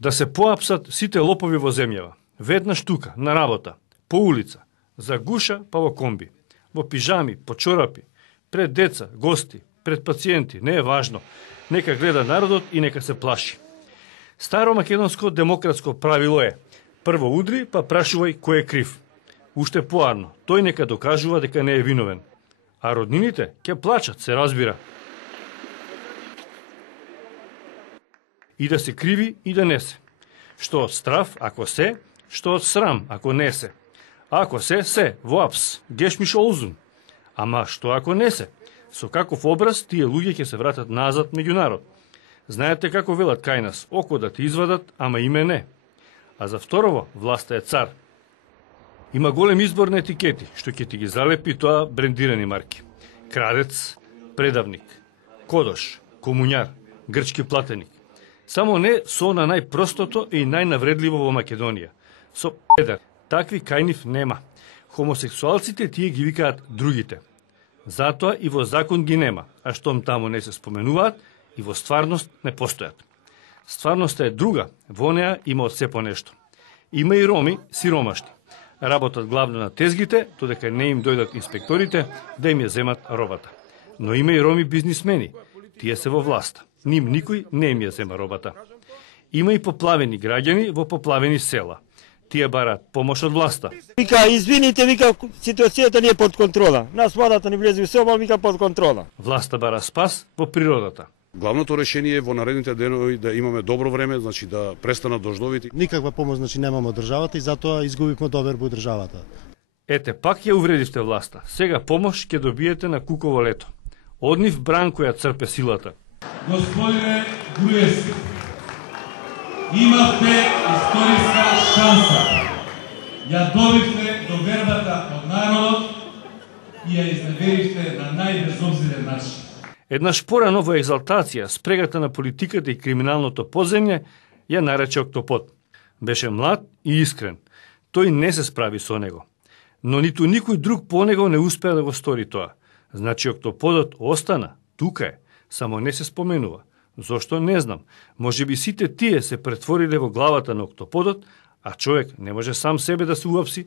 Да се поапсат сите лопови во земјава, веднаш тука, на работа, по улица, за гуша па во комби, во пижами, по чорапи, пред деца, гости, пред пациенти, не е важно, нека гледа народот и нека се плаши. Старо македонско демократско правило е: прво удри, па прашувај кој е крив. Уште поарно, тој нека докажува дека не е виновен. А роднините ќе плачат, се разбира. И да се криви и да не се. Што од страв, ако се, што од срам, ако не се. Ако се, во апс, гешмиш олзун. Ама што ако не се? Со каков образ тие луѓе ќе се вратат назад меѓу народ? Знаете како велат кај нас, око да ти извадат, ама име не. А за второво, власта е цар. Има голем избор на етикети, што ќе ти ги залепи тоа брендирани марки. Крадец, предавник, кодош, комуњар, грчки платеник. Само не со на најпростото и најнавредливо во Македонија. Со педер, такви кај нив нема. Хомосексуалците тие ги викаат другите. Затоа и во закон ги нема, а штом таму не се споменуваат, и во стварност не постојат. Стварноста е друга, во неа има од се по нешто. Има и роми сиромашни. Работат главно на тезгите, додека не им дојдат инспекторите да им ја земат робата. Но има и роми бизнисмени, тие се во власта. Ним никој не им ја зема робата. Има и поплавени граѓани во поплавени села. Тие бараат помош од власта. Вика, извините, вика, ситуацијата не е под контрола. Нас водата не влезе во соба, вика, под контрола. Власта бара спас во природата. Главното решение е во наредните денови да имаме добро време, значи да престанат дождовите. Никаква помош значи немаме од државата и затоа изгубивме доверба од државата. Ете, пак ја увредивте власта. Сега помош ќе добиете на куково лето. Од нив Бранко ја црпе силата. Господине Груевски, имавте историска шанса. Ја добивте довербата од народот и ја изневеривте на најбезобзирен начин. Еднаш порано во екзалтација, спрегата на политиката и криминалното подземје ја нарече Октопод. Беше млад и искрен. Тој не се справи со него. Но ниту никој друг по него не успеа да го стори тоа. Значи Октоподот остана, тука е, само не се споменува. Зошто не знам. Можеби сите тие се претвориле во главата на Октоподот, а човек не може сам себе да се уапси.